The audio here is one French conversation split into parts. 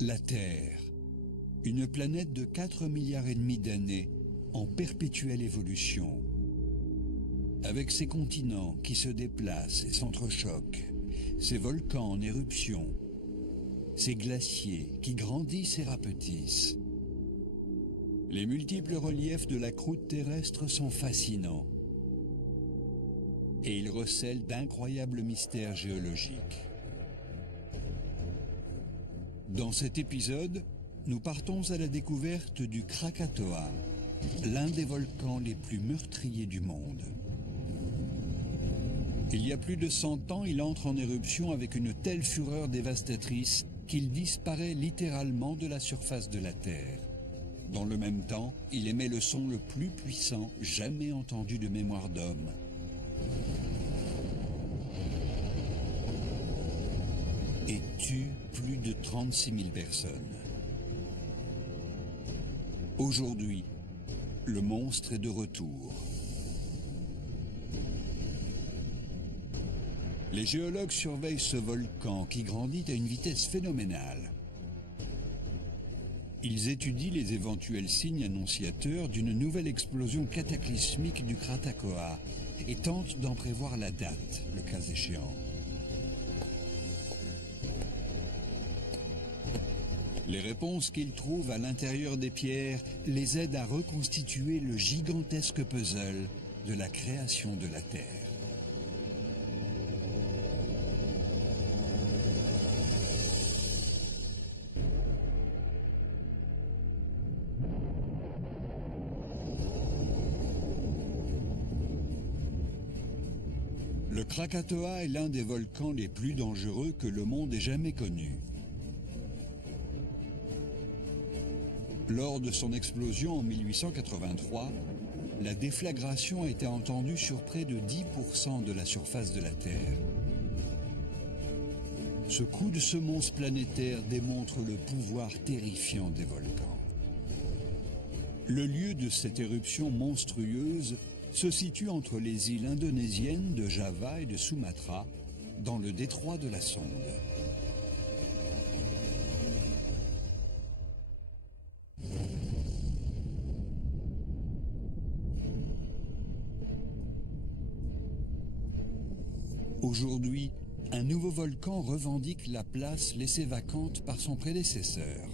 La Terre, une planète de 4,5 milliards d'années en perpétuelle évolution. Avec ses continents qui se déplacent et s'entrechoquent, ses volcans en éruption, ses glaciers qui grandissent et rapetissent. Les multiples reliefs de la croûte terrestre sont fascinants. Et ils recèlent d'incroyables mystères géologiques. Dans cet épisode, nous partons à la découverte du Krakatoa, l'un des volcans les plus meurtriers du monde. Il y a plus de 100 ans, il entre en éruption avec une telle fureur dévastatrice qu'il disparaît littéralement de la surface de la Terre. Dans le même temps, il émet le son le plus puissant jamais entendu de mémoire d'homme. Et tue plus de 36 000 personnes. Aujourd'hui, le monstre est de retour. Les géologues surveillent ce volcan qui grandit à une vitesse phénoménale. Ils étudient les éventuels signes annonciateurs d'une nouvelle explosion cataclysmique du Krakatoa et tentent d'en prévoir la date, le cas échéant. Les réponses qu'ils trouvent à l'intérieur des pierres les aident à reconstituer le gigantesque puzzle de la création de la Terre. Le Krakatoa est l'un des volcans les plus dangereux que le monde ait jamais connus. Lors de son explosion en 1883, la déflagration a été entendue sur près de 10% de la surface de la Terre. Ce coup de semonce planétaire démontre le pouvoir terrifiant des volcans. Le lieu de cette éruption monstrueuse se situe entre les îles indonésiennes de Java et de Sumatra, dans le détroit de la Sonde. Aujourd'hui, un nouveau volcan revendique la place laissée vacante par son prédécesseur.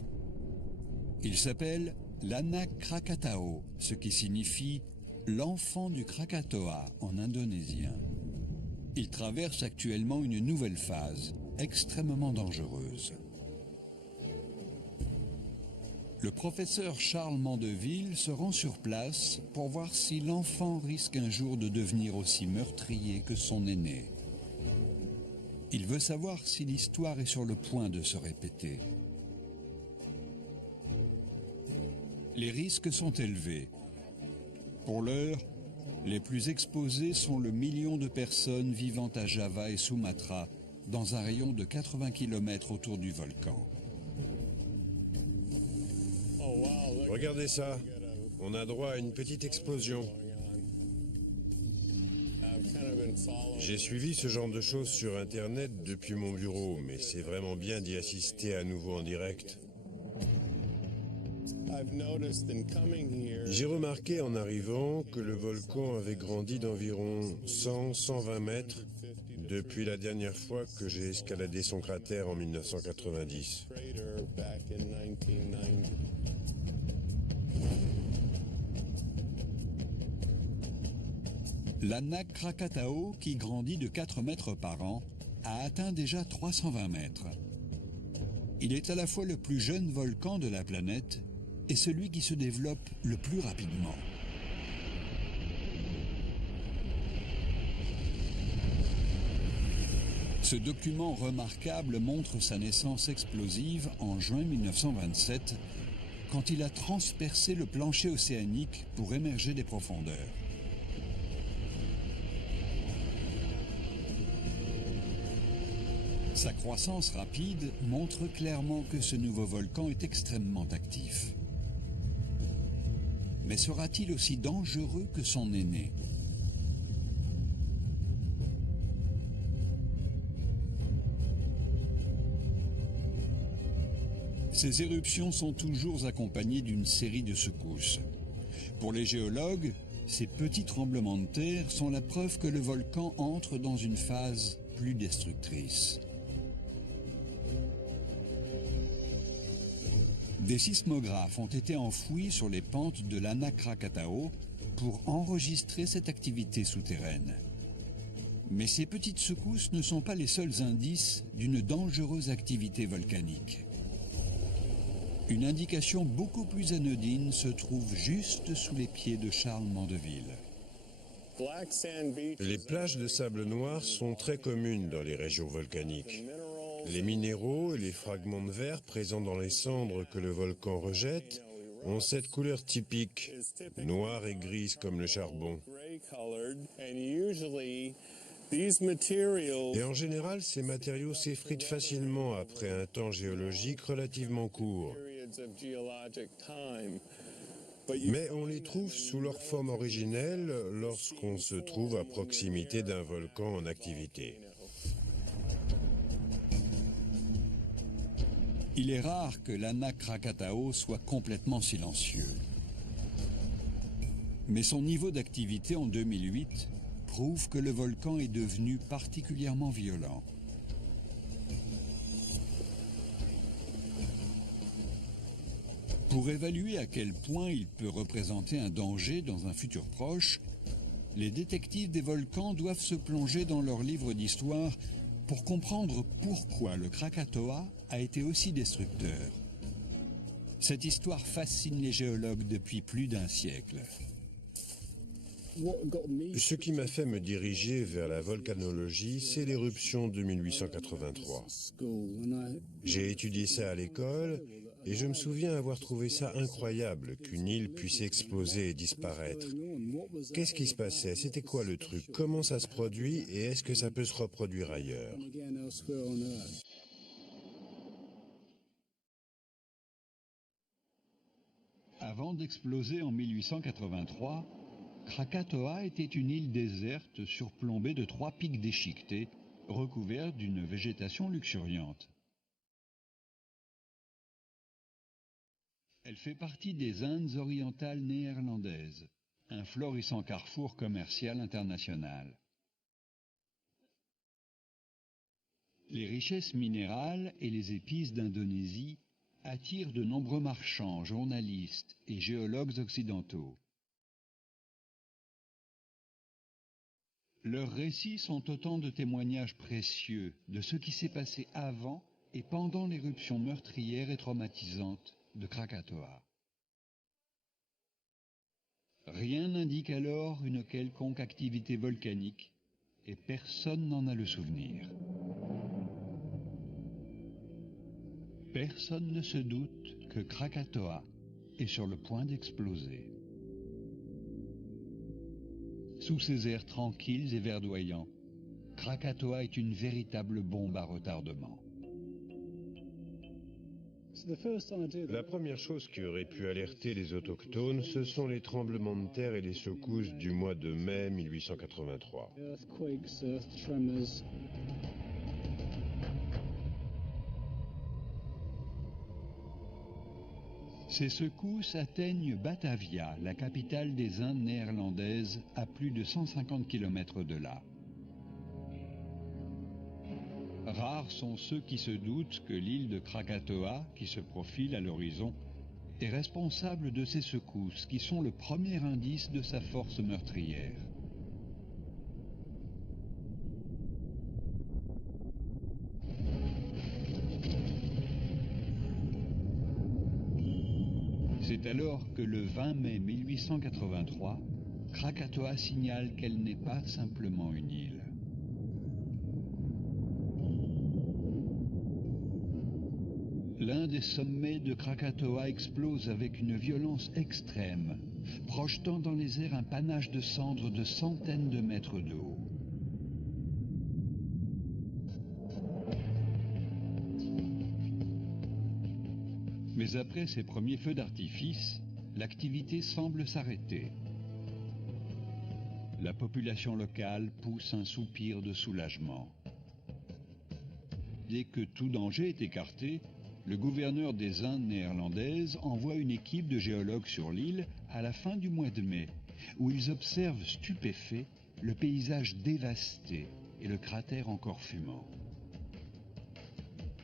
Il s'appelle l'Anak Krakatau, ce qui signifie « l'enfant du Krakatoa » en indonésien. Il traverse actuellement une nouvelle phase, extrêmement dangereuse. Le professeur Charles Mandeville se rend sur place pour voir si l'enfant risque un jour de devenir aussi meurtrier que son aîné. Il veut savoir si l'histoire est sur le point de se répéter. Les risques sont élevés. Pour l'heure, les plus exposés sont le million de personnes vivant à Java et Sumatra, dans un rayon de 80 km autour du volcan. Regardez ça, on a droit à une petite explosion. J'ai suivi ce genre de choses sur Internet depuis mon bureau, mais c'est vraiment bien d'y assister à nouveau en direct. J'ai remarqué en arrivant que le volcan avait grandi d'environ 100-120 mètres depuis la dernière fois que j'ai escaladé son cratère en 1990. L'Anak Krakatau, qui grandit de 4 mètres par an, a atteint déjà 320 mètres. Il est à la fois le plus jeune volcan de la planète et celui qui se développe le plus rapidement. Ce document remarquable montre sa naissance explosive en juin 1927, quand il a transpercé le plancher océanique pour émerger des profondeurs. Sa croissance rapide montre clairement que ce nouveau volcan est extrêmement actif. Mais sera-t-il aussi dangereux que son aîné ? Ces éruptions sont toujours accompagnées d'une série de secousses. Pour les géologues, ces petits tremblements de terre sont la preuve que le volcan entre dans une phase plus destructrice. Des sismographes ont été enfouis sur les pentes de l'Anak Krakatau pour enregistrer cette activité souterraine. Mais ces petites secousses ne sont pas les seuls indices d'une dangereuse activité volcanique. Une indication beaucoup plus anodine se trouve juste sous les pieds de Charles Mandeville. Les plages de sable noir sont très communes dans les régions volcaniques. Les minéraux et les fragments de verre présents dans les cendres que le volcan rejette ont cette couleur typique, noire et grise comme le charbon. Et en général, ces matériaux s'effritent facilement après un temps géologique relativement court. Mais on les trouve sous leur forme originelle lorsqu'on se trouve à proximité d'un volcan en activité. Il est rare que l'Anak Krakatau soit complètement silencieux. Mais son niveau d'activité en 2008 prouve que le volcan est devenu particulièrement violent. Pour évaluer à quel point il peut représenter un danger dans un futur proche, les détectives des volcans doivent se plonger dans leur livre d'histoire pour comprendre pourquoi le Krakatoa a été aussi destructeur. Cette histoire fascine les géologues depuis plus d'un siècle. Ce qui m'a fait me diriger vers la volcanologie, c'est l'éruption de 1883. J'ai étudié ça à l'école et je me souviens avoir trouvé ça incroyable qu'une île puisse exploser et disparaître. Qu'est-ce qui se passait? C'était quoi le truc? Comment ça se produit et est-ce que ça peut se reproduire ailleurs? Avant d'exploser en 1883, Krakatoa était une île déserte surplombée de 3 pics déchiquetés, recouverts d'une végétation luxuriante. Elle fait partie des Indes orientales néerlandaises, un florissant carrefour commercial international. Les richesses minérales et les épices d'Indonésie attirent de nombreux marchands, journalistes et géologues occidentaux. Leurs récits sont autant de témoignages précieux de ce qui s'est passé avant et pendant l'éruption meurtrière et traumatisante de Krakatoa. Rien n'indique alors une quelconque activité volcanique et personne n'en a le souvenir. Personne ne se doute que Krakatoa est sur le point d'exploser. Sous ces airs tranquilles et verdoyants, Krakatoa est une véritable bombe à retardement. La première chose qui aurait pu alerter les autochtones, ce sont les tremblements de terre et les secousses du mois de mai 1883. Ces secousses atteignent Batavia, la capitale des Indes néerlandaises, à plus de 150 km de là. Rares sont ceux qui se doutent que l'île de Krakatoa, qui se profile à l'horizon, est responsable de ces secousses qui sont le premier indice de sa force meurtrière. C'est alors que le 20 mai 1883, Krakatoa signale qu'elle n'est pas simplement une île. L'un des sommets de Krakatoa explose avec une violence extrême, projetant dans les airs un panache de cendres de centaines de mètres de haut. Mais après ces premiers feux d'artifice, l'activité semble s'arrêter. La population locale pousse un soupir de soulagement. Dès que tout danger est écarté, le gouverneur des Indes néerlandaises envoie une équipe de géologues sur l'île à la fin du mois de mai, où ils observent stupéfaits le paysage dévasté et le cratère encore fumant.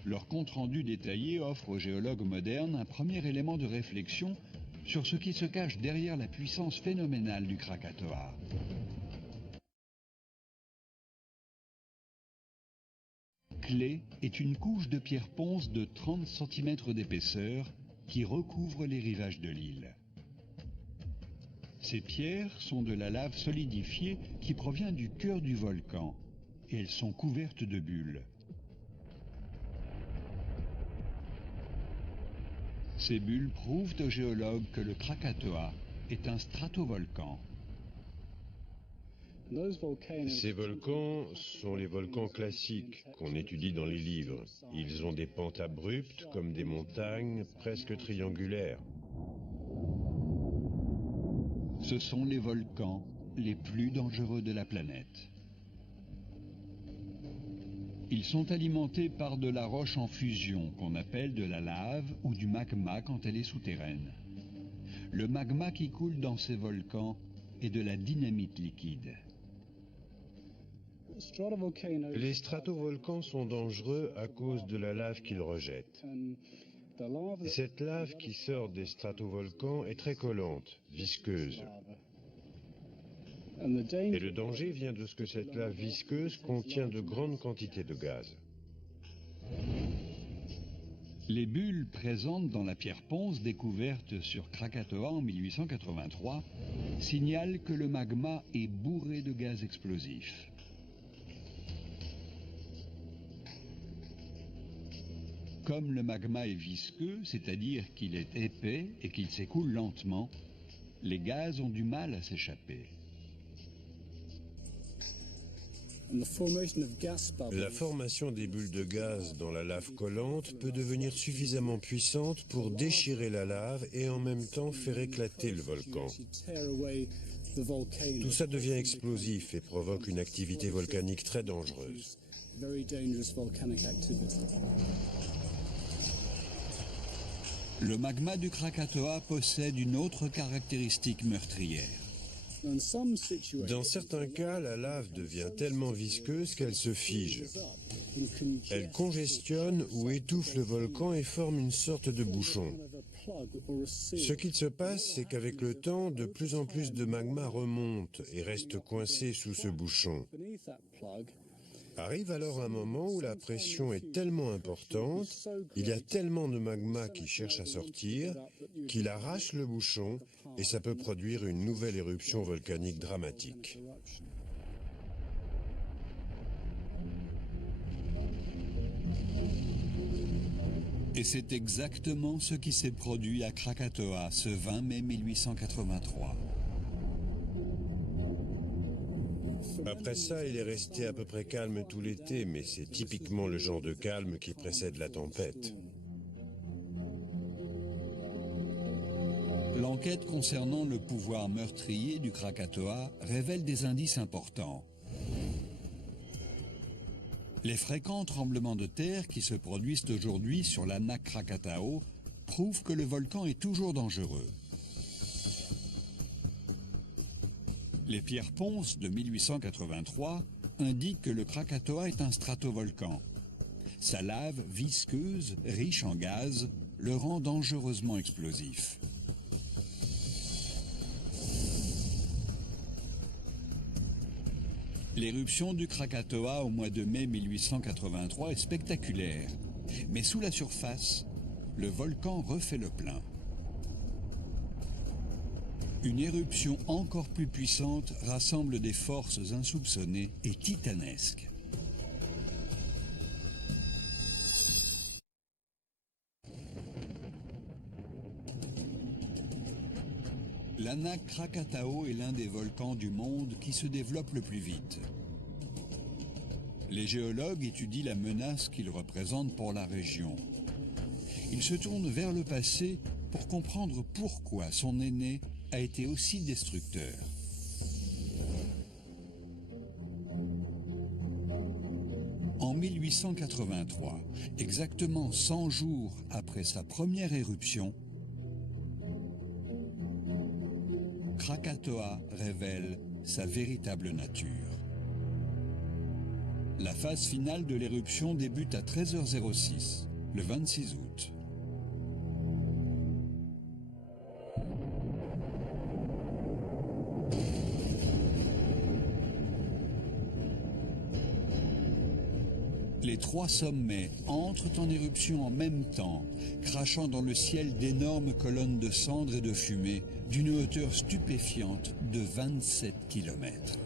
Leur compte-rendu détaillé offre aux géologues modernes un premier élément de réflexion sur ce qui se cache derrière la puissance phénoménale du Krakatoa. Clé est une couche de pierre ponce de 30 cm d'épaisseur qui recouvre les rivages de l'île. Ces pierres sont de la lave solidifiée qui provient du cœur du volcan et elles sont couvertes de bulles. Ces bulles prouvent aux géologues que le Krakatoa est un stratovolcan. Ces volcans sont les volcans classiques qu'on étudie dans les livres. Ils ont des pentes abruptes comme des montagnes presque triangulaires. Ce sont les volcans les plus dangereux de la planète. Ils sont alimentés par de la roche en fusion qu'on appelle de la lave ou du magma quand elle est souterraine. Le magma qui coule dans ces volcans est de la dynamite liquide. Les stratovolcans sont dangereux à cause de la lave qu'ils rejettent. Cette lave qui sort des stratovolcans est très collante, visqueuse. Et le danger vient de ce que cette lave visqueuse contient de grandes quantités de gaz. Les bulles présentes dans la pierre ponce découverte sur Krakatoa en 1883 signalent que le magma est bourré de gaz explosifs. Comme le magma est visqueux, c'est-à-dire qu'il est épais et qu'il s'écoule lentement, les gaz ont du mal à s'échapper. La formation des bulles de gaz dans la lave collante peut devenir suffisamment puissante pour déchirer la lave et en même temps faire éclater le volcan. Tout ça devient explosif et provoque une activité volcanique très dangereuse. Le magma du Krakatoa possède une autre caractéristique meurtrière. Dans certains cas, la lave devient tellement visqueuse qu'elle se fige. Elle congestionne ou étouffe le volcan et forme une sorte de bouchon. Ce qu'il se passe, c'est qu'avec le temps, de plus en plus de magma remonte et reste coincé sous ce bouchon. Arrive alors un moment où la pression est tellement importante, il y a tellement de magma qui cherche à sortir, qu'il arrache le bouchon et ça peut produire une nouvelle éruption volcanique dramatique. Et c'est exactement ce qui s'est produit à Krakatoa ce 20 mai 1883. Après ça, il est resté à peu près calme tout l'été, mais c'est typiquement le genre de calme qui précède la tempête. L'enquête concernant le pouvoir meurtrier du Krakatoa révèle des indices importants. Les fréquents tremblements de terre qui se produisent aujourd'hui sur l'Anak Krakatao prouvent que le volcan est toujours dangereux. Les pierres ponces de 1883 indiquent que le Krakatoa est un stratovolcan. Sa lave visqueuse, riche en gaz, le rend dangereusement explosif. L'éruption du Krakatoa au mois de mai 1883 est spectaculaire, mais sous la surface, le volcan refait le plein. Une éruption encore plus puissante rassemble des forces insoupçonnées et titanesques. L'Anak Krakatao est l'un des volcans du monde qui se développe le plus vite. Les géologues étudient la menace qu'il représente pour la région. Ils se tournent vers le passé pour comprendre pourquoi son aîné a été aussi destructeur. En En 1883, exactement 100 jours après sa première éruption, Krakatoa révèle sa véritable nature. La phase finale de l'éruption débute à 13h06, le 26 août. Les trois sommets entrent en éruption en même temps, crachant dans le ciel d'énormes colonnes de cendres et de fumée d'une hauteur stupéfiante de 27 km.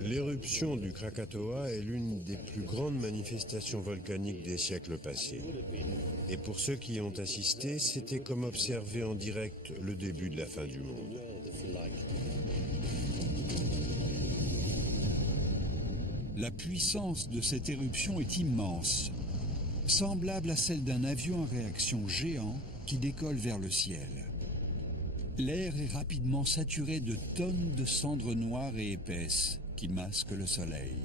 L'éruption du Krakatoa est l'une des plus grandes manifestations volcaniques des siècles passés. Et pour ceux qui y ont assisté, c'était comme observer en direct le début de la fin du monde. La puissance de cette éruption est immense, semblable à celle d'un avion à réaction géant qui décolle vers le ciel. L'air est rapidement saturé de tonnes de cendres noires et épaisses qui masquent le soleil.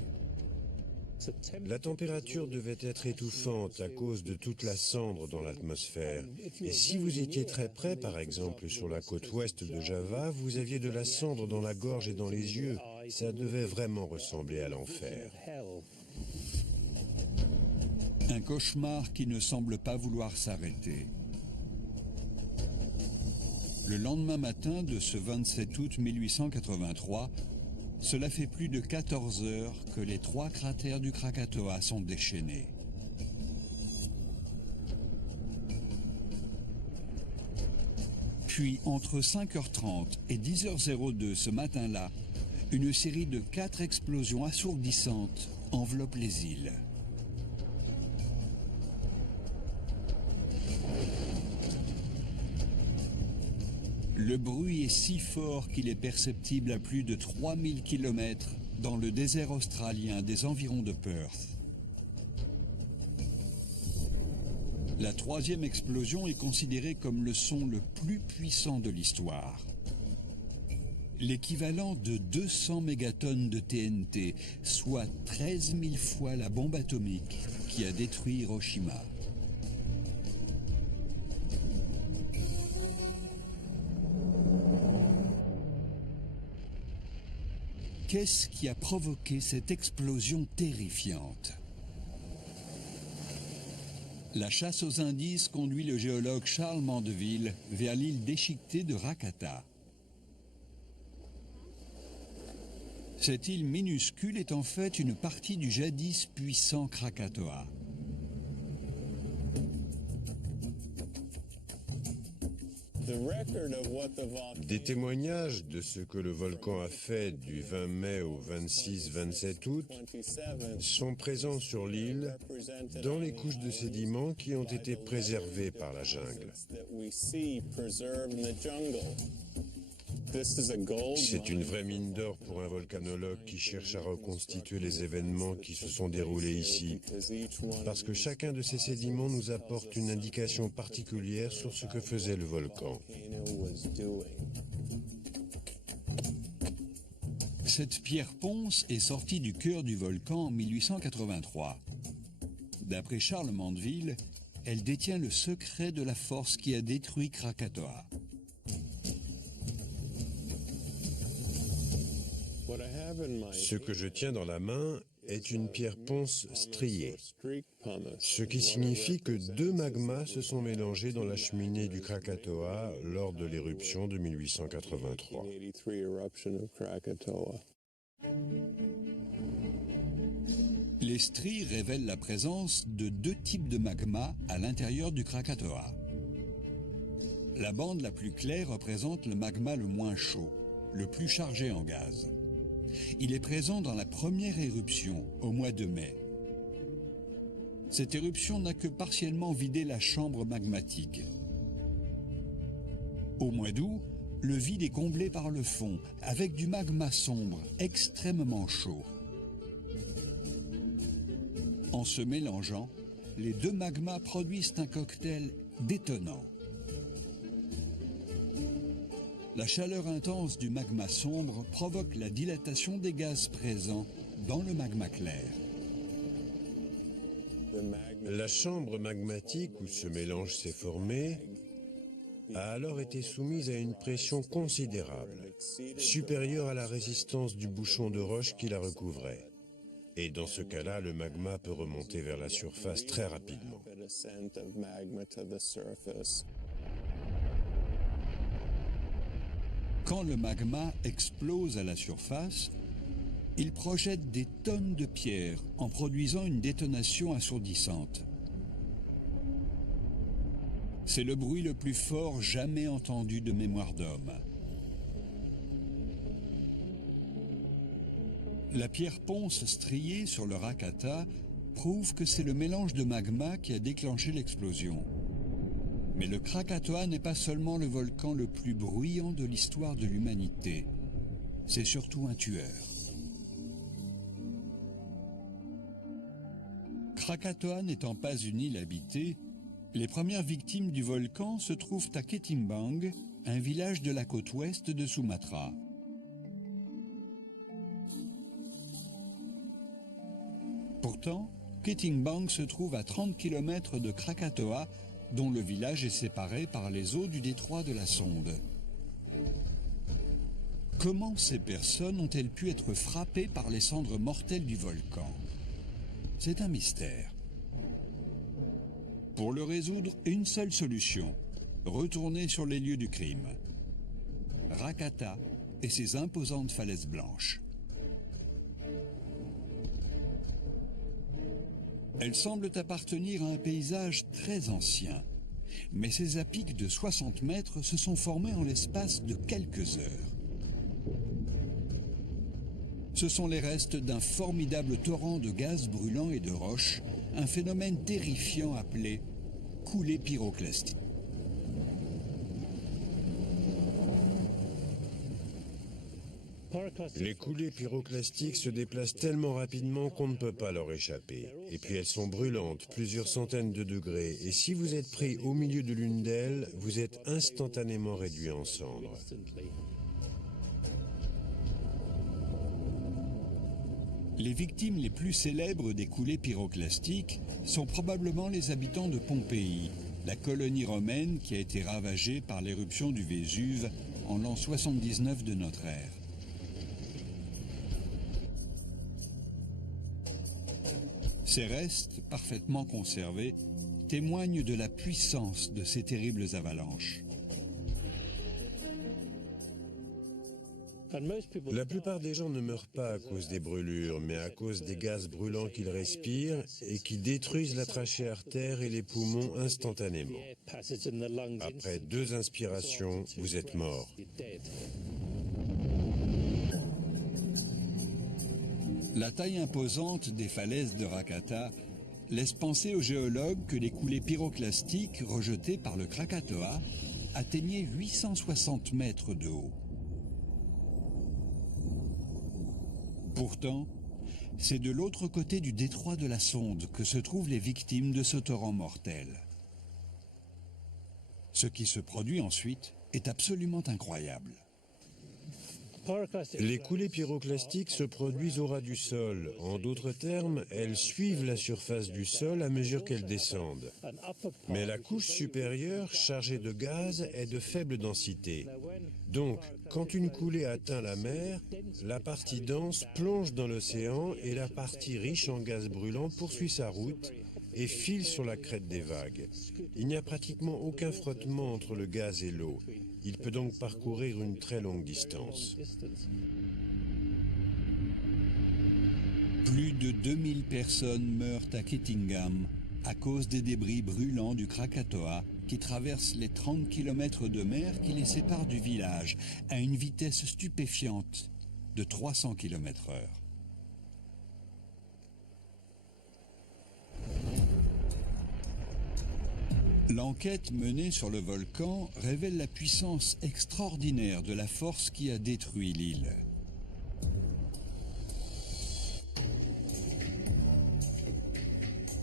La température devait être étouffante à cause de toute la cendre dans l'atmosphère. Et si vous étiez très près, par exemple sur la côte ouest de Java, vous aviez de la cendre dans la gorge et dans les yeux. Ça devait vraiment ressembler à l'enfer. Un cauchemar qui ne semble pas vouloir s'arrêter. Le lendemain matin de ce 27 août 1883, cela fait plus de 14 heures que les trois cratères du Krakatoa sont déchaînés. Puis, entre 5h30 et 10h02 ce matin-là, une série de 4 explosions assourdissantes enveloppe les îles. Le bruit est si fort qu'il est perceptible à plus de 3000 km dans le désert australien des environs de Perth. La troisième explosion est considérée comme le son le plus puissant de l'histoire. L'équivalent de 200 mégatonnes de TNT, soit 13 000 fois la bombe atomique qui a détruit Hiroshima. Qu'est-ce qui a provoqué cette explosion terrifiante? La chasse aux indices conduit le géologue Charles Mandeville vers l'île déchiquetée de Rakata. Cette île minuscule est en fait une partie du jadis puissant Krakatoa. Des témoignages de ce que le volcan a fait du 20 mai au 26-27 août sont présents sur l'île dans les couches de sédiments qui ont été préservées par la jungle. C'est une vraie mine d'or pour un volcanologue qui cherche à reconstituer les événements qui se sont déroulés ici, parce que chacun de ces sédiments nous apporte une indication particulière sur ce que faisait le volcan. Cette pierre ponce est sortie du cœur du volcan en 1883. D'après Charles Mandeville, elle détient le secret de la force qui a détruit Krakatoa. Ce que je tiens dans la main est une pierre ponce striée, ce qui signifie que deux magmas se sont mélangés dans la cheminée du Krakatoa lors de l'éruption de 1883. Les stries révèlent la présence de deux types de magma à l'intérieur du Krakatoa. La bande la plus claire représente le magma le moins chaud, le plus chargé en gaz. Il est présent dans la première éruption, au mois de mai. Cette éruption n'a que partiellement vidé la chambre magmatique. Au mois d'août, le vide est comblé par le fond, avec du magma sombre, extrêmement chaud. En se mélangeant, les deux magmas produisent un cocktail détonnant. La chaleur intense du magma sombre provoque la dilatation des gaz présents dans le magma clair. La chambre magmatique où ce mélange s'est formé a alors été soumise à une pression considérable, supérieure à la résistance du bouchon de roche qui la recouvrait. Et dans ce cas-là, le magma peut remonter vers la surface très rapidement. Quand le magma explose à la surface, il projette des tonnes de pierres en produisant une détonation assourdissante. C'est le bruit le plus fort jamais entendu de mémoire d'homme. La pierre ponce striée sur le Rakata prouve que c'est le mélange de magma qui a déclenché l'explosion. Mais le Krakatoa n'est pas seulement le volcan le plus bruyant de l'histoire de l'humanité, c'est surtout un tueur. Krakatoa n'étant pas une île habitée, les premières victimes du volcan se trouvent à Ketimbang, un village de la côte ouest de Sumatra. Pourtant, Ketimbang se trouve à 30 km de Krakatoa, dont le village est séparé par les eaux du détroit de la Sonde. Comment ces personnes ont-elles pu être frappées par les cendres mortelles du volcan? C'est un mystère. Pour le résoudre, une seule solution, retourner sur les lieux du crime. Rakata et ses imposantes falaises blanches. Elles semblent appartenir à un paysage très ancien, mais ces à-pics de 60 mètres se sont formés en l'espace de quelques heures. Ce sont les restes d'un formidable torrent de gaz brûlant et de roches, un phénomène terrifiant appelé coulée pyroclastique. Les coulées pyroclastiques se déplacent tellement rapidement qu'on ne peut pas leur échapper. Et puis elles sont brûlantes, plusieurs centaines de degrés. Et si vous êtes pris au milieu de l'une d'elles, vous êtes instantanément réduit en cendres. Les victimes les plus célèbres des coulées pyroclastiques sont probablement les habitants de Pompéi, la colonie romaine qui a été ravagée par l'éruption du Vésuve en l'an 79 de notre ère. Ces restes, parfaitement conservés, témoignent de la puissance de ces terribles avalanches. La plupart des gens ne meurent pas à cause des brûlures, mais à cause des gaz brûlants qu'ils respirent et qui détruisent la trachée artère et les poumons instantanément. Après 2 inspirations, vous êtes mort. La taille imposante des falaises de Rakata laisse penser aux géologues que les coulées pyroclastiques rejetées par le Krakatoa atteignaient 860 mètres de haut. Pourtant, c'est de l'autre côté du détroit de la Sonde que se trouvent les victimes de ce torrent mortel. Ce qui se produit ensuite est absolument incroyable. Les coulées pyroclastiques se produisent au ras du sol. En d'autres termes, elles suivent la surface du sol à mesure qu'elles descendent. Mais la couche supérieure, chargée de gaz, est de faible densité. Donc, quand une coulée atteint la mer, la partie dense plonge dans l'océan et la partie riche en gaz brûlant poursuit sa route et file sur la crête des vagues. Il n'y a pratiquement aucun frottement entre le gaz et l'eau. Il peut donc parcourir une très longue distance. Plus de 2000 personnes meurent à Kettingham à cause des débris brûlants du Krakatoa qui traversent les 30 km de mer qui les séparent du village à une vitesse stupéfiante de 300 km/h. L'enquête menée sur le volcan révèle la puissance extraordinaire de la force qui a détruit l'île.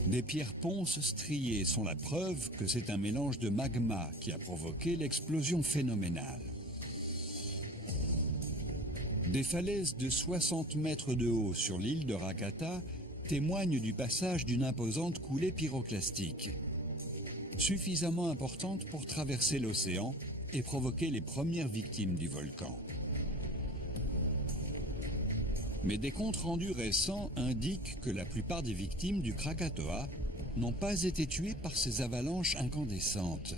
Des pierres ponces striées sont la preuve que c'est un mélange de magma qui a provoqué l'explosion phénoménale. Des falaises de 60 mètres de haut sur l'île de Rakata témoignent du passage d'une imposante coulée pyroclastique, suffisamment importante pour traverser l'océan et provoquer les premières victimes du volcan. Mais des comptes rendus récents indiquent que la plupart des victimes du Krakatoa n'ont pas été tuées par ces avalanches incandescentes,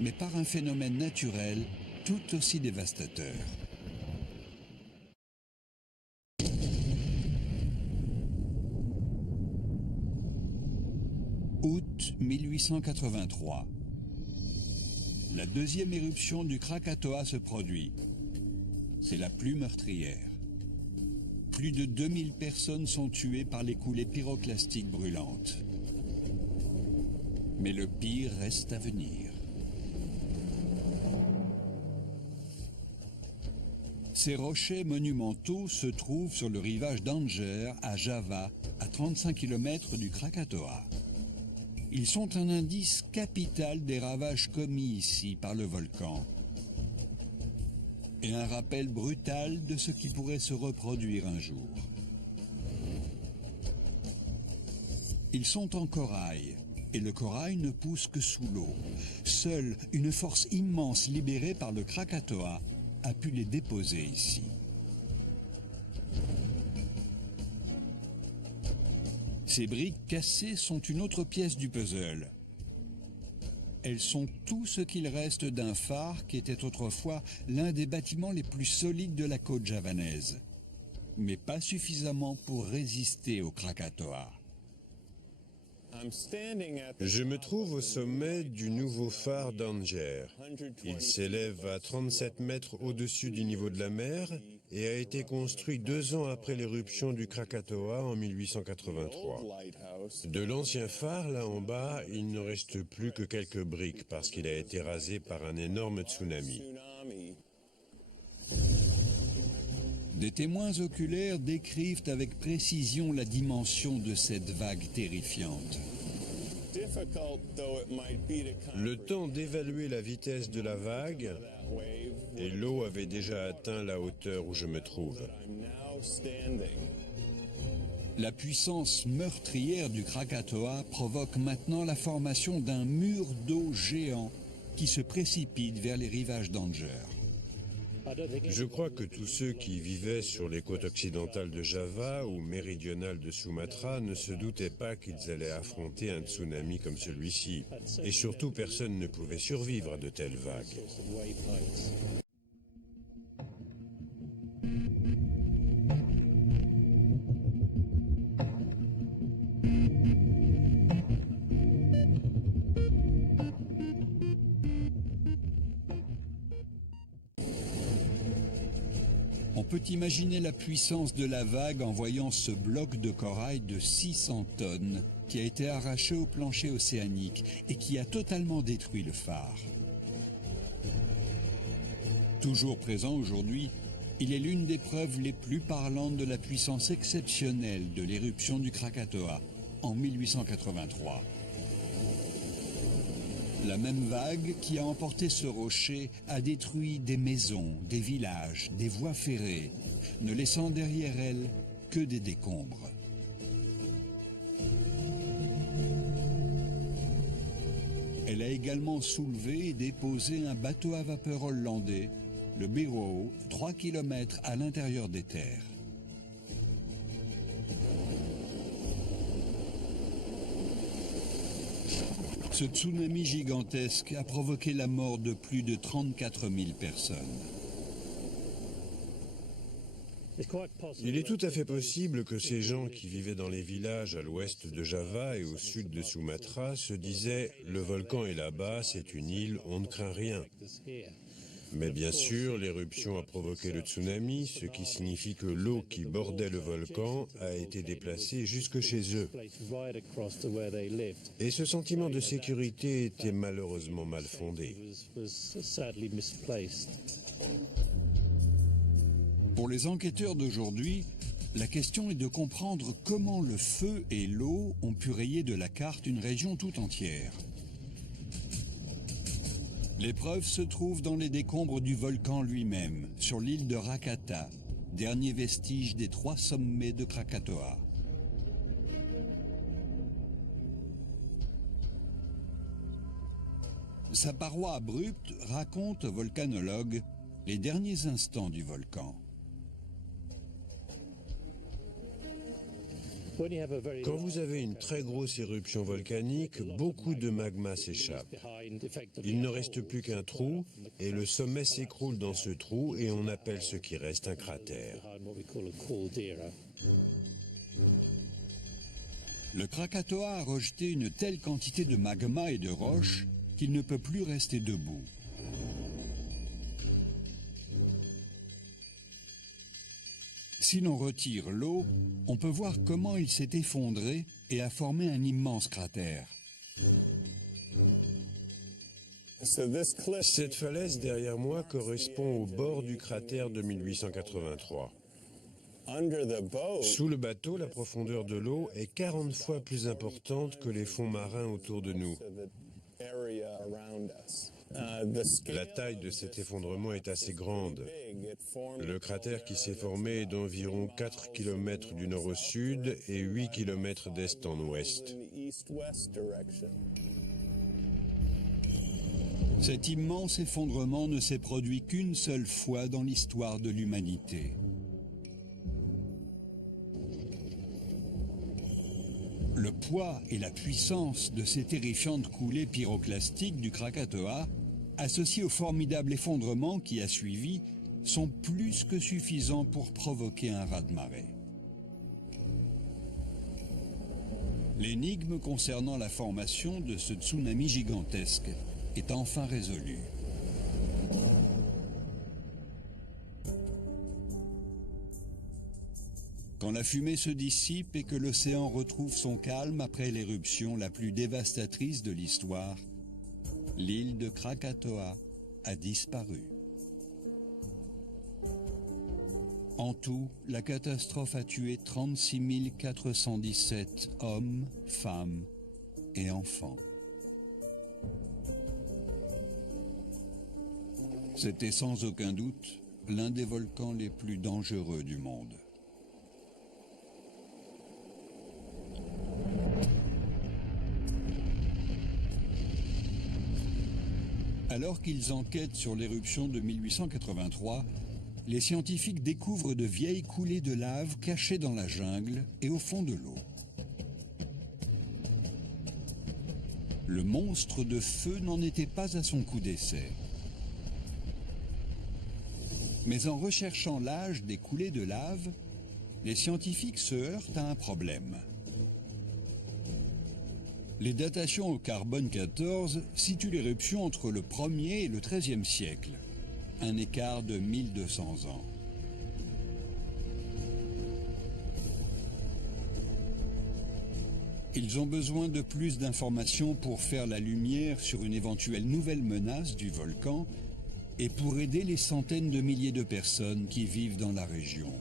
mais par un phénomène naturel tout aussi dévastateur. Août 1883. La deuxième éruption du Krakatoa se produit. C'est la plus meurtrière. Plus de 2000 personnes sont tuées par les coulées pyroclastiques brûlantes. Mais le pire reste à venir. Ces rochers monumentaux se trouvent sur le rivage d'Anjer, à Java, à 35 km du Krakatoa. Ils sont un indice capital des ravages commis ici par le volcan et un rappel brutal de ce qui pourrait se reproduire un jour. Ils sont en corail, et le corail ne pousse que sous l'eau. Seule une force immense libérée par le Krakatoa a pu les déposer ici. Ces briques cassées sont une autre pièce du puzzle. Elles sont tout ce qu'il reste d'un phare qui était autrefois l'un des bâtiments les plus solides de la côte javanaise, mais pas suffisamment pour résister au Krakatoa. Je me trouve au sommet du nouveau phare d'Anjer. Il s'élève à 37 mètres au-dessus du niveau de la mer et a été construit 2 ans après l'éruption du Krakatoa en 1883. De l'ancien phare, là en bas, il ne reste plus que quelques briques parce qu'il a été rasé par un énorme tsunami. Des témoins oculaires décrivent avec précision la dimension de cette vague terrifiante. Le temps d'évaluer la vitesse de la vague, et l'eau avait déjà atteint la hauteur où je me trouve. La puissance meurtrière du Krakatoa provoque maintenant la formation d'un mur d'eau géant qui se précipite vers les rivages d'Anjer. Je crois que tous ceux qui vivaient sur les côtes occidentales de Java ou méridionales de Sumatra ne se doutaient pas qu'ils allaient affronter un tsunami comme celui-ci. Et surtout, personne ne pouvait survivre à de telles vagues. On peut imaginer la puissance de la vague en voyant ce bloc de corail de 600 tonnes qui a été arraché au plancher océanique et qui a totalement détruit le phare. Toujours présent aujourd'hui, il est l'une des preuves les plus parlantes de la puissance exceptionnelle de l'éruption du Krakatoa en 1883. La même vague qui a emporté ce rocher a détruit des maisons, des villages, des voies ferrées, ne laissant derrière elle que des décombres. Elle a également soulevé et déposé un bateau à vapeur hollandais, le Beroe, 3 km à l'intérieur des terres. Ce tsunami gigantesque a provoqué la mort de plus de 34 000 personnes. Il est tout à fait possible que ces gens qui vivaient dans les villages à l'ouest de Java et au sud de Sumatra se disaient « le volcan est là-bas, c'est une île, on ne craint rien ». Mais bien sûr, l'éruption a provoqué le tsunami, ce qui signifie que l'eau qui bordait le volcan a été déplacée jusque chez eux. Et ce sentiment de sécurité était malheureusement mal fondé. Pour les enquêteurs d'aujourd'hui, la question est de comprendre comment le feu et l'eau ont pu rayer de la carte une région tout entière. Les preuves se trouvent dans les décombres du volcan lui-même, sur l'île de Rakata, dernier vestige des 3 sommets de Krakatoa. Sa paroi abrupte raconte aux volcanologues les derniers instants du volcan. Quand vous avez une très grosse éruption volcanique, beaucoup de magma s'échappe. Il ne reste plus qu'un trou et le sommet s'écroule dans ce trou et on appelle ce qui reste un cratère. Le Krakatoa a rejeté une telle quantité de magma et de roches qu'il ne peut plus rester debout. Si l'on retire l'eau, on peut voir comment il s'est effondré et a formé un immense cratère. Cette falaise derrière moi correspond au bord du cratère de 1883. Sous le bateau, la profondeur de l'eau est 40 fois plus importante que les fonds marins autour de nous. La taille de cet effondrement est assez grande. Le cratère qui s'est formé est d'environ 4 km du nord au sud et 8 km d'est en ouest. Cet immense effondrement ne s'est produit qu'une seule fois dans l'histoire de l'humanité. Le poids et la puissance de ces terrifiantes coulées pyroclastiques du Krakatoa, associés au formidable effondrement qui a suivi, sont plus que suffisants pour provoquer un raz-de-marée. L'énigme concernant la formation de ce tsunami gigantesque est enfin résolue. Quand la fumée se dissipe et que l'océan retrouve son calme après l'éruption la plus dévastatrice de l'histoire, l'île de Krakatoa a disparu. En tout, la catastrophe a tué 36 417 hommes, femmes et enfants. C'était sans aucun doute l'un des volcans les plus dangereux du monde. Alors qu'ils enquêtent sur l'éruption de 1883, les scientifiques découvrent de vieilles coulées de lave cachées dans la jungle et au fond de l'eau. Le monstre de feu n'en était pas à son coup d'essai. Mais en recherchant l'âge des coulées de lave, les scientifiques se heurtent à un problème. Les datations au carbone 14 situent l'éruption entre le 1er et le 13e siècle, un écart de 1200 ans. Ils ont besoin de plus d'informations pour faire la lumière sur une éventuelle nouvelle menace du volcan et pour aider les centaines de milliers de personnes qui vivent dans la région.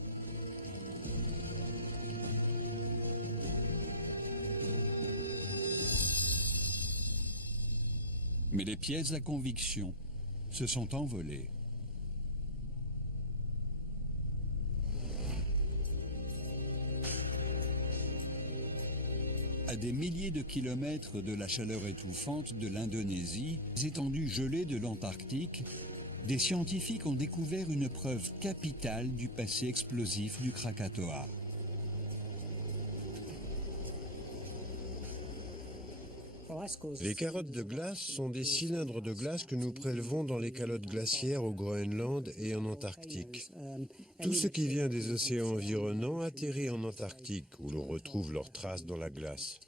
Mais les pièces à conviction se sont envolées. À des milliers de kilomètres de la chaleur étouffante de l'Indonésie, des étendues gelées de l'Antarctique, des scientifiques ont découvert une preuve capitale du passé explosif du Krakatoa. Les carottes de glace sont des cylindres de glace que nous prélevons dans les calottes glaciaires au Groenland et en Antarctique. Tout ce qui vient des océans environnants atterrit en Antarctique, où l'on retrouve leurs traces dans la glace.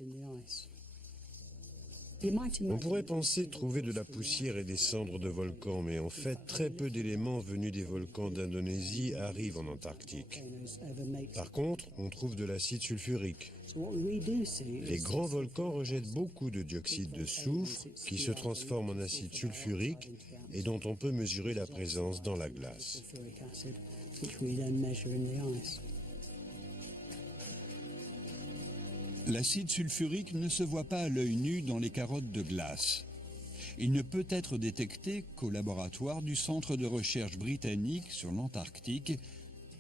On pourrait penser trouver de la poussière et des cendres de volcans, mais en fait, très peu d'éléments venus des volcans d'Indonésie arrivent en Antarctique. Par contre, on trouve de l'acide sulfurique. Les grands volcans rejettent beaucoup de dioxyde de soufre qui se transforme en acide sulfurique et dont on peut mesurer la présence dans la glace. L'acide sulfurique ne se voit pas à l'œil nu dans les carottes de glace. Il ne peut être détecté qu'au laboratoire du Centre de recherche britannique sur l'Antarctique,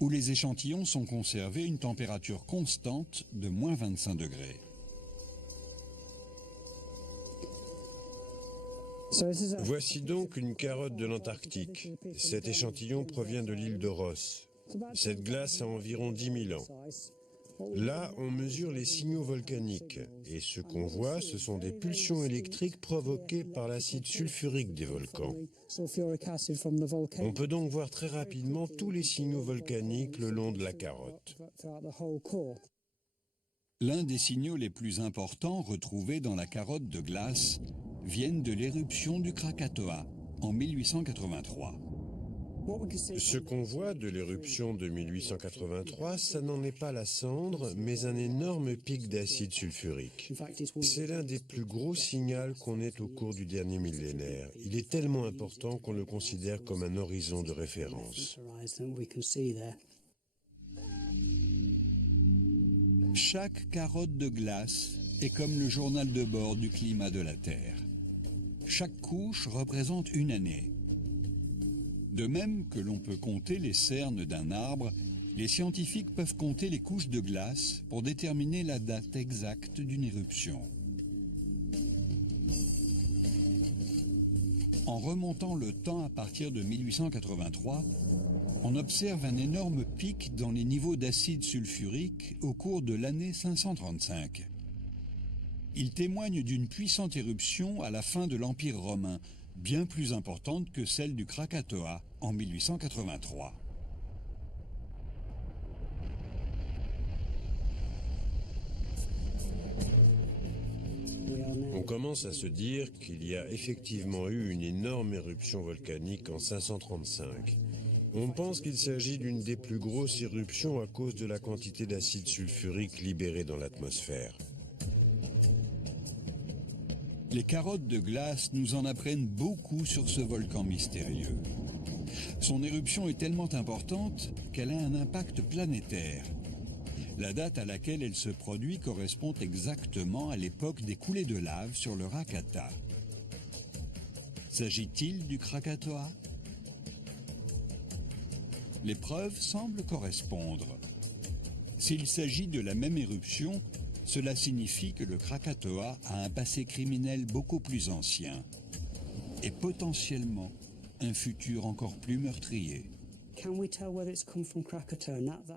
où les échantillons sont conservés à une température constante de moins 25 degrés. Voici donc une carotte de l'Antarctique. Cet échantillon provient de l'île de Ross. Cette glace a environ 10 000 ans. Là, on mesure les signaux volcaniques. Et ce qu'on voit, ce sont des pulsions électriques provoquées par l'acide sulfurique des volcans. On peut donc voir très rapidement tous les signaux volcaniques le long de la carotte. L'un des signaux les plus importants retrouvés dans la carotte de glace viennent de l'éruption du Krakatoa en 1883. Ce qu'on voit de l'éruption de 1883, ça n'en est pas la cendre, mais un énorme pic d'acide sulfurique. C'est l'un des plus gros signaux qu'on ait au cours du dernier millénaire. Il est tellement important qu'on le considère comme un horizon de référence. Chaque carotte de glace est comme le journal de bord du climat de la Terre. Chaque couche représente une année. De même que l'on peut compter les cernes d'un arbre, les scientifiques peuvent compter les couches de glace pour déterminer la date exacte d'une éruption. En remontant le temps à partir de 1883, on observe un énorme pic dans les niveaux d'acide sulfurique au cours de l'année 535. Il témoigne d'une puissante éruption à la fin de l'Empire romain, bien plus importante que celle du Krakatoa en 1883. On commence à se dire qu'il y a effectivement eu une énorme éruption volcanique en 535. On pense qu'il s'agit d'une des plus grosses éruptions à cause de la quantité d'acide sulfurique libérée dans l'atmosphère. Les carottes de glace nous en apprennent beaucoup sur ce volcan mystérieux. Son éruption est tellement importante qu'elle a un impact planétaire. La date à laquelle elle se produit correspond exactement à l'époque des coulées de lave sur le Rakata. S'agit-il du Krakatoa? Les preuves semblent correspondre. S'il s'agit de la même éruption, cela signifie que le Krakatoa a un passé criminel beaucoup plus ancien et potentiellement un futur encore plus meurtrier.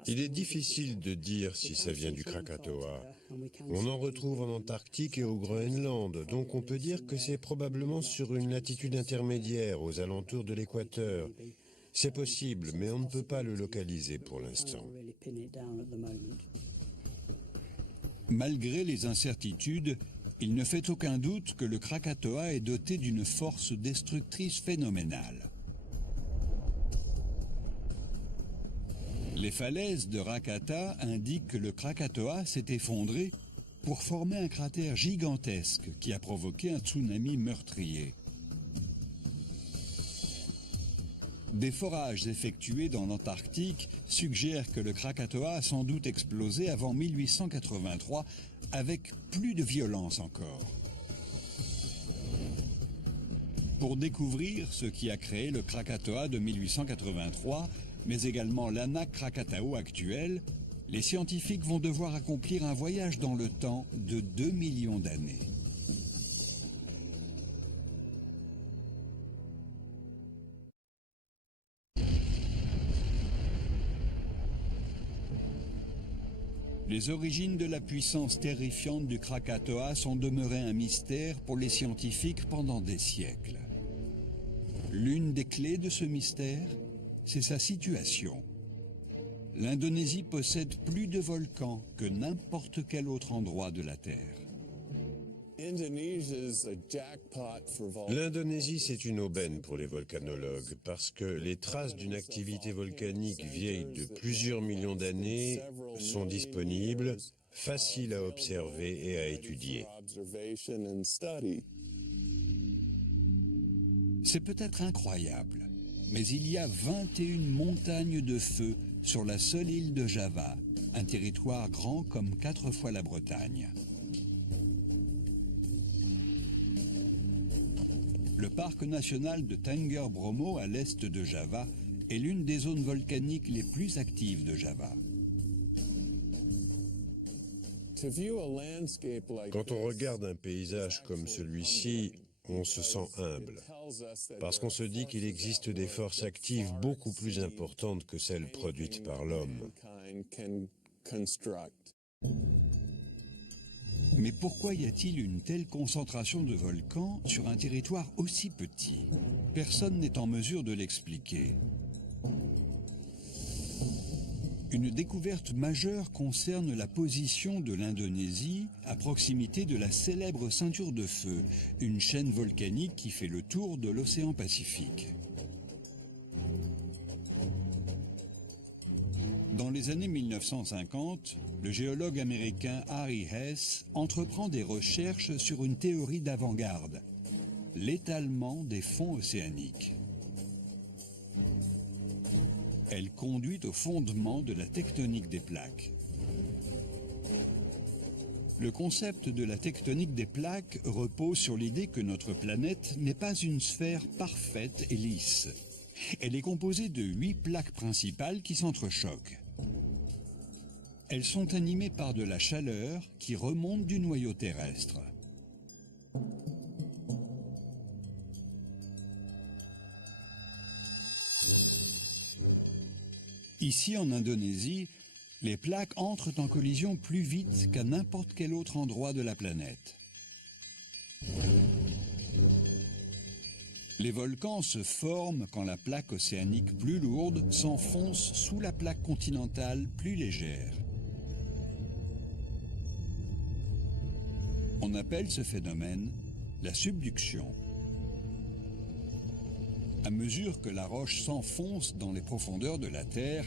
Il est difficile de dire si ça vient du Krakatoa. On en retrouve en Antarctique et au Groenland, donc on peut dire que c'est probablement sur une latitude intermédiaire, aux alentours de l'équateur. C'est possible, mais on ne peut pas le localiser pour l'instant. Malgré les incertitudes, il ne fait aucun doute que le Krakatoa est doté d'une force destructrice phénoménale. Les falaises de Rakata indiquent que le Krakatoa s'est effondré pour former un cratère gigantesque qui a provoqué un tsunami meurtrier. Des forages effectués dans l'Antarctique suggèrent que le Krakatoa a sans doute explosé avant 1883 avec plus de violence encore. Pour découvrir ce qui a créé le Krakatoa de 1883, mais également l'Anak Krakatao actuel, les scientifiques vont devoir accomplir un voyage dans le temps de 2 millions d'années. Les origines de la puissance terrifiante du Krakatoa sont demeurées un mystère pour les scientifiques pendant des siècles. L'une des clés de ce mystère, c'est sa situation. L'Indonésie possède plus de volcans que n'importe quel autre endroit de la Terre. L'Indonésie, c'est une aubaine pour les volcanologues parce que les traces d'une activité volcanique vieille de plusieurs millions d'années sont disponibles, faciles à observer et à étudier. C'est peut-être incroyable, mais il y a 21 montagnes de feu sur la seule île de Java, un territoire grand comme 4 fois la Bretagne. Le parc national de Tengger Bromo, à l'est de Java, est l'une des zones volcaniques les plus actives de Java. Quand on regarde un paysage comme celui-ci, on se sent humble, parce qu'on se dit qu'il existe des forces actives beaucoup plus importantes que celles produites par l'homme. Mais pourquoi y a-t-il une telle concentration de volcans sur un territoire aussi petit? Personne n'est en mesure de l'expliquer. Une découverte majeure concerne la position de l'Indonésie à proximité de la célèbre ceinture de feu, une chaîne volcanique qui fait le tour de l'océan Pacifique. Dans les années 1950, le géologue américain Harry Hess entreprend des recherches sur une théorie d'avant-garde, l'étalement des fonds océaniques. Elle conduit au fondement de la tectonique des plaques. Le concept de la tectonique des plaques repose sur l'idée que notre planète n'est pas une sphère parfaite et lisse. Elle est composée de 8 plaques principales qui s'entrechoquent. Elles sont animées par de la chaleur qui remonte du noyau terrestre. Ici, en Indonésie, les plaques entrent en collision plus vite qu'à n'importe quel autre endroit de la planète. Les volcans se forment quand la plaque océanique plus lourde s'enfonce sous la plaque continentale plus légère. On appelle ce phénomène la subduction. À mesure que la roche s'enfonce dans les profondeurs de la Terre,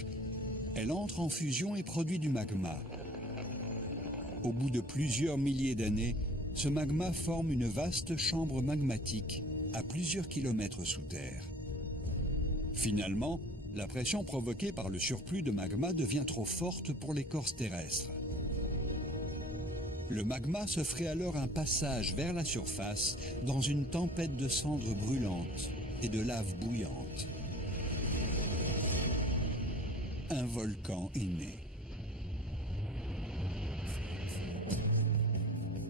elle entre en fusion et produit du magma. Au bout de plusieurs milliers d'années, ce magma forme une vaste chambre magmatique à plusieurs kilomètres sous terre. Finalement, la pression provoquée par le surplus de magma devient trop forte pour l'écorce terrestre. Le magma se ferait alors un passage vers la surface dans une tempête de cendres brûlantes et de lave bouillante. Un volcan est né.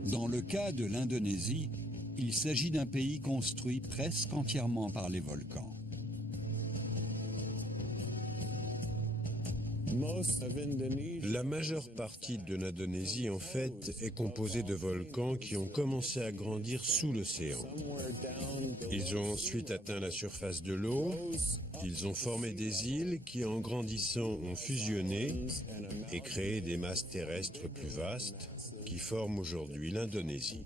Dans le cas de l'Indonésie, il s'agit d'un pays construit presque entièrement par les volcans. La majeure partie de l'Indonésie, en fait, est composée de volcans qui ont commencé à grandir sous l'océan. Ils ont ensuite atteint la surface de l'eau, ils ont formé des îles qui, en grandissant, ont fusionné et créé des masses terrestres plus vastes qui forment aujourd'hui l'Indonésie.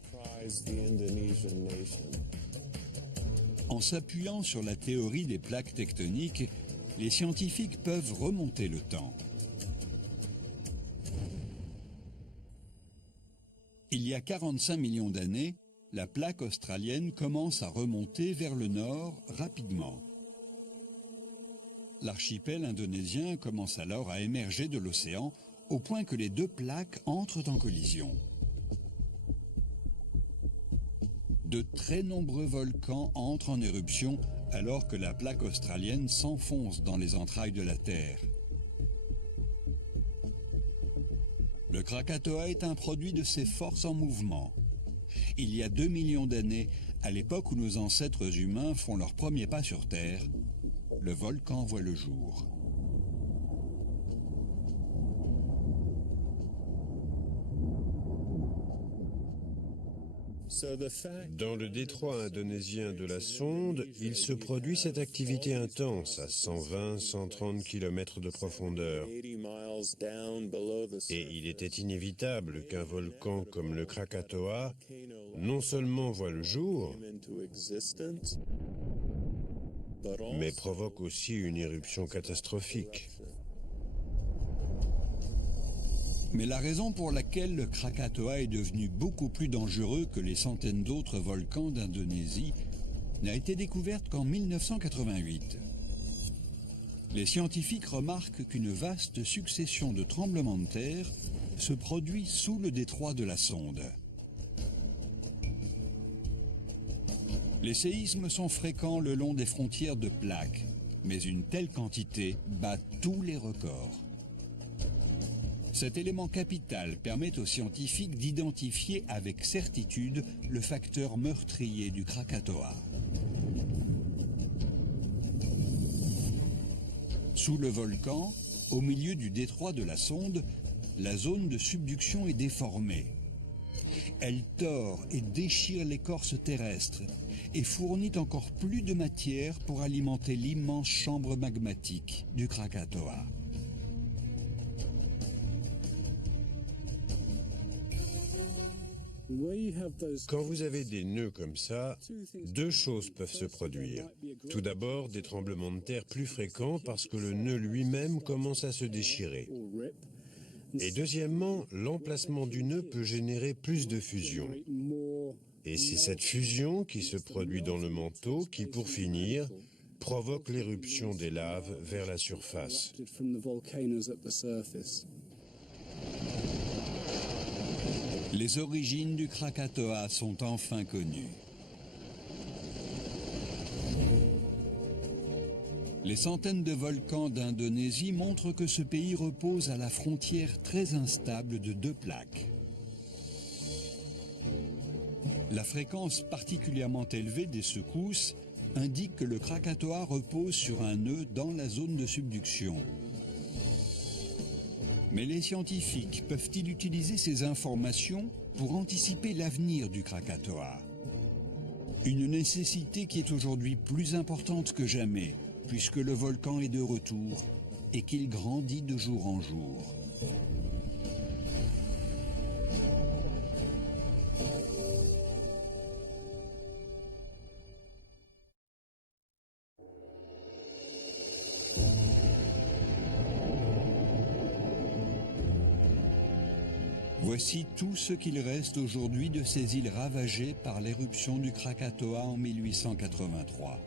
En s'appuyant sur la théorie des plaques tectoniques, les scientifiques peuvent remonter le temps. Il y a 45 millions d'années, la plaque australienne commence à remonter vers le nord rapidement. L'archipel indonésien commence alors à émerger de l'océan au point que les deux plaques entrent en collision. De très nombreux volcans entrent en éruption alors que la plaque australienne s'enfonce dans les entrailles de la Terre. Le Krakatoa est un produit de ces forces en mouvement. Il y a 2 millions d'années, à l'époque où nos ancêtres humains font leurs premiers pas sur Terre, le volcan voit le jour. Dans le détroit indonésien de la Sonde, il se produit cette activité intense à 120-130 km de profondeur. Et il était inévitable qu'un volcan comme le Krakatoa non seulement voit le jour, mais provoque aussi une éruption catastrophique. Mais la raison pour laquelle le Krakatoa est devenu beaucoup plus dangereux que les centaines d'autres volcans d'Indonésie n'a été découverte qu'en 1988. Les scientifiques remarquent qu'une vaste succession de tremblements de terre se produit sous le détroit de la Sonde. Les séismes sont fréquents le long des frontières de plaques, mais une telle quantité bat tous les records. Cet élément capital permet aux scientifiques d'identifier avec certitude le facteur meurtrier du Krakatoa. Sous le volcan, au milieu du détroit de la Sonde, la zone de subduction est déformée. Elle tord et déchire l'écorce terrestre et fournit encore plus de matière pour alimenter l'immense chambre magmatique du Krakatoa. Quand vous avez des nœuds comme ça, deux choses peuvent se produire. Tout d'abord, des tremblements de terre plus fréquents parce que le nœud lui-même commence à se déchirer. Et deuxièmement, l'emplacement du nœud peut générer plus de fusion. Et c'est cette fusion qui se produit dans le manteau qui, pour finir, provoque l'éruption des laves vers la surface. Les origines du Krakatoa sont enfin connues. Les centaines de volcans d'Indonésie montrent que ce pays repose à la frontière très instable de deux plaques. La fréquence particulièrement élevée des secousses indique que le Krakatoa repose sur un nœud dans la zone de subduction. Mais les scientifiques peuvent-ils utiliser ces informations pour anticiper l'avenir du Krakatoa? Une nécessité qui est aujourd'hui plus importante que jamais, puisque le volcan est de retour et qu'il grandit de jour en jour. Voici tout ce qu'il reste aujourd'hui de ces îles ravagées par l'éruption du Krakatoa en 1883.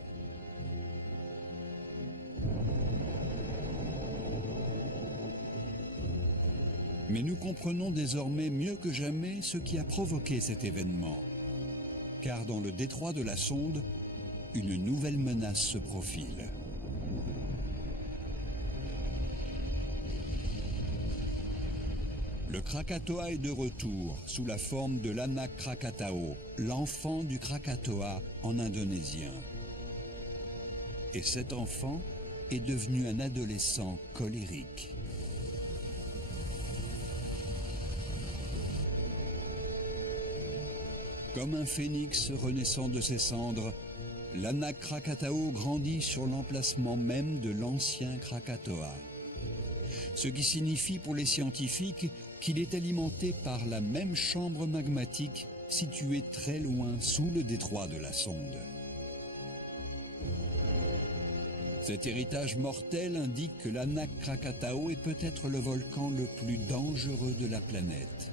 Mais nous comprenons désormais mieux que jamais ce qui a provoqué cet événement. Car dans le détroit de la Sonde, une nouvelle menace se profile. Le Krakatoa est de retour sous la forme de l'Anak Krakatau, l'enfant du Krakatoa en indonésien. Et cet enfant est devenu un adolescent colérique. Comme un phénix renaissant de ses cendres, l'Anak Krakatau grandit sur l'emplacement même de l'ancien Krakatoa. Ce qui signifie pour les scientifiques qu'il est alimenté par la même chambre magmatique située très loin sous le détroit de la Sonde. Cet héritage mortel indique que l'Anak Krakatau est peut-être le volcan le plus dangereux de la planète.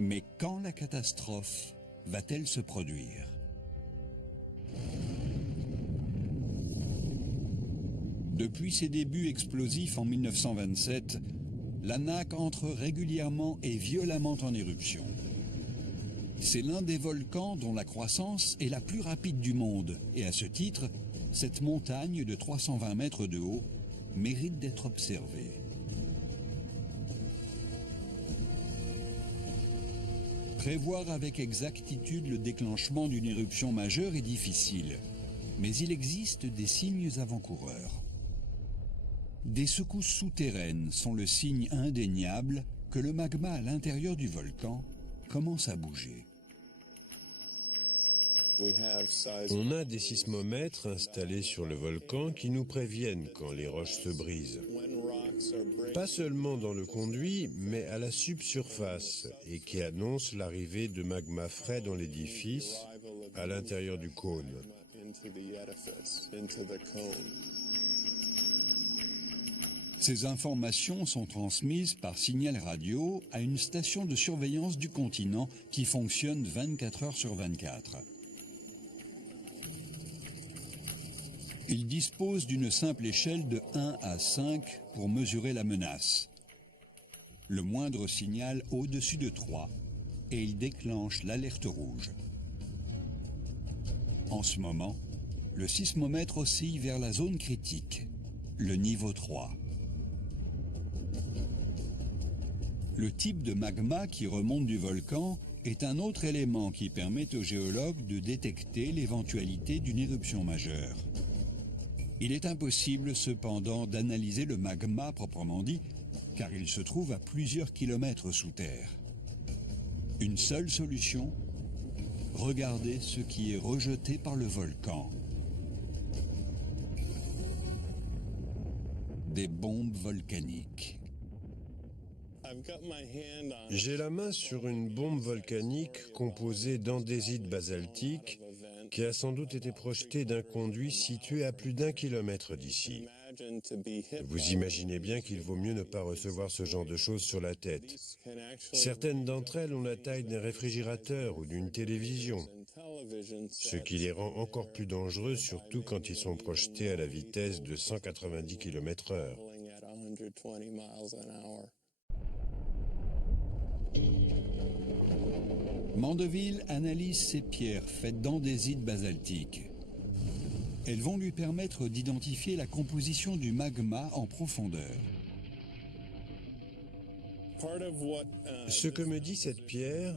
Mais quand la catastrophe va-t-elle se produire ? Depuis ses débuts explosifs en 1927, l'Anak entre régulièrement et violemment en éruption. C'est l'un des volcans dont la croissance est la plus rapide du monde, et à ce titre, cette montagne de 320 mètres de haut mérite d'être observée. Prévoir avec exactitude le déclenchement d'une éruption majeure est difficile, mais il existe des signes avant-coureurs. Des secousses souterraines sont le signe indéniable que le magma à l'intérieur du volcan commence à bouger. On a des sismomètres installés sur le volcan qui nous préviennent quand les roches se brisent. Pas seulement dans le conduit, mais à la subsurface, et qui annoncent l'arrivée de magma frais dans l'édifice, à l'intérieur du cône. Ces informations sont transmises par signal radio à une station de surveillance du continent qui fonctionne 24 heures sur 24. Il dispose d'une simple échelle de 1 à 5 pour mesurer la menace. Le moindre signal au-dessus de 3 et il déclenche l'alerte rouge. En ce moment, le sismomètre oscille vers la zone critique, le niveau 3. Le type de magma qui remonte du volcan est un autre élément qui permet aux géologues de détecter l'éventualité d'une éruption majeure. Il est impossible cependant d'analyser le magma proprement dit, car il se trouve à plusieurs kilomètres sous terre. Une seule solution, regarder ce qui est rejeté par le volcan. Des bombes volcaniques. J'ai la main sur une bombe volcanique composée d'andésite basaltique qui a sans doute été projetée d'un conduit situé à plus d'1 kilomètre d'ici. Vous imaginez bien qu'il vaut mieux ne pas recevoir ce genre de choses sur la tête. Certaines d'entre elles ont la taille d'un réfrigérateur ou d'une télévision, ce qui les rend encore plus dangereux, surtout quand ils sont projetés à la vitesse de 190 km/h. Mandeville analyse ces pierres faites d'andésite basaltique. Elles vont lui permettre d'identifier la composition du magma en profondeur. Ce que me dit cette pierre,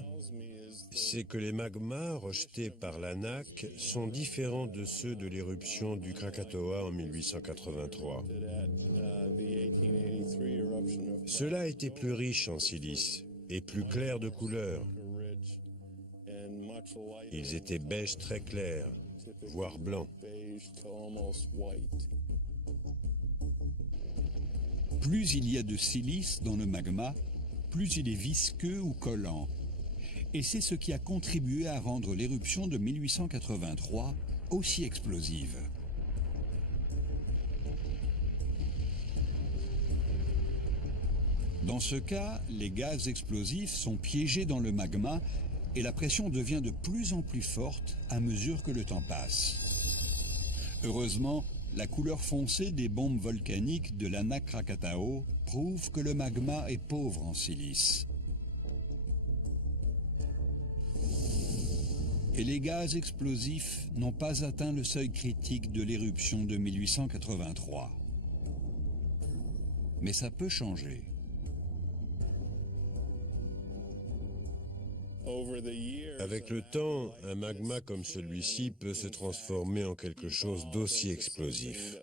c'est que les magmas rejetés par l'ANAC sont différents de ceux de l'éruption du Krakatoa en 1883. Cela était plus riche en silice et plus clair de couleur. Ils étaient beige très clair, voire blanc. Plus il y a de silice dans le magma, plus il est visqueux ou collant. Et c'est ce qui a contribué à rendre l'éruption de 1883 aussi explosive. Dans ce cas, les gaz explosifs sont piégés dans le magma et la pression devient de plus en plus forte à mesure que le temps passe. Heureusement, la couleur foncée des bombes volcaniques de l'Anak Krakatau prouve que le magma est pauvre en silice. Et les gaz explosifs n'ont pas atteint le seuil critique de l'éruption de 1883. Mais ça peut changer. Avec le temps, un magma comme celui-ci peut se transformer en quelque chose d'aussi explosif.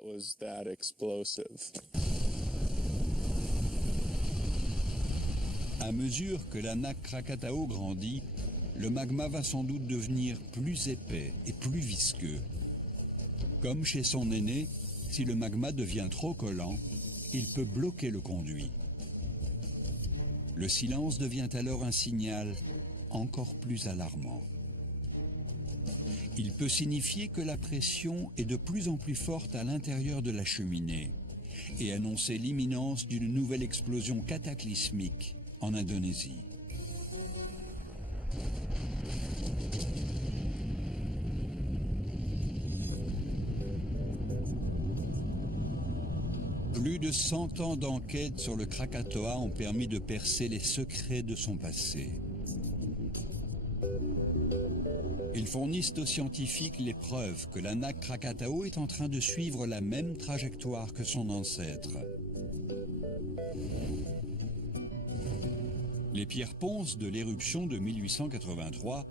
À mesure que l'Anak Krakatau grandit, le magma va sans doute devenir plus épais et plus visqueux. Comme chez son aîné, si le magma devient trop collant, il peut bloquer le conduit. Le silence devient alors un signal encore plus alarmant. Il peut signifier que la pression est de plus en plus forte à l'intérieur de la cheminée et annoncer l'imminence d'une nouvelle explosion cataclysmique en Indonésie. Plus de 100 ans d'enquête sur le Krakatoa ont permis de percer les secrets de son passé. Ils fournissent aux scientifiques les preuves que l'Anak Krakatau est en train de suivre la même trajectoire que son ancêtre. Les pierres ponces de l'éruption de 1883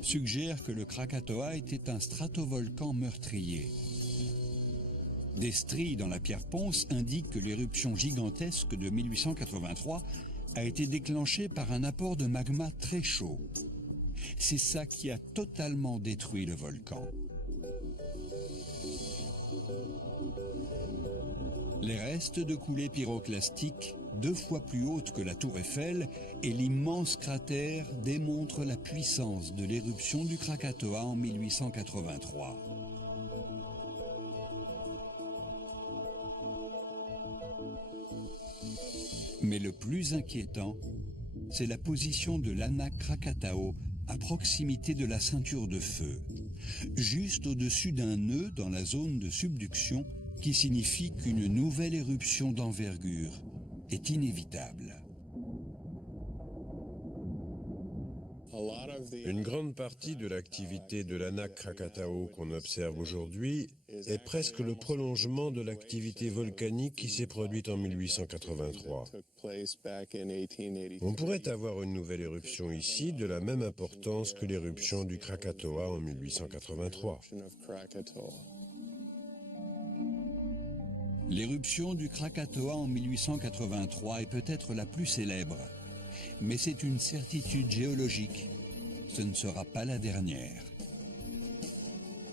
suggèrent que le Krakatoa était un stratovolcan meurtrier. Des stries dans la pierre ponce indiquent que l'éruption gigantesque de 1883 a été déclenchée par un apport de magma très chaud. C'est ça qui a totalement détruit le volcan. Les restes de coulées pyroclastiques, 2 fois plus hautes que la tour Eiffel, et l'immense cratère démontrent la puissance de l'éruption du Krakatoa en 1883. Mais le plus inquiétant, c'est la position de l'Anak Krakatau à proximité de la ceinture de feu, juste au-dessus d'un nœud dans la zone de subduction qui signifie qu'une nouvelle éruption d'envergure est inévitable. Une grande partie de l'activité de l'Anak Krakatau qu'on observe aujourd'hui est presque le prolongement de l'activité volcanique qui s'est produite en 1883. On pourrait avoir une nouvelle éruption ici de la même importance que l'éruption du Krakatoa en 1883. L'éruption du Krakatoa en 1883 est peut-être la plus célèbre, mais c'est une certitude géologique. Ce ne sera pas la dernière.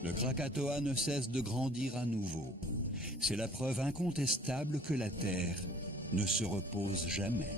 Le Krakatoa ne cesse de grandir à nouveau. C'est la preuve incontestable que la Terre ne se repose jamais.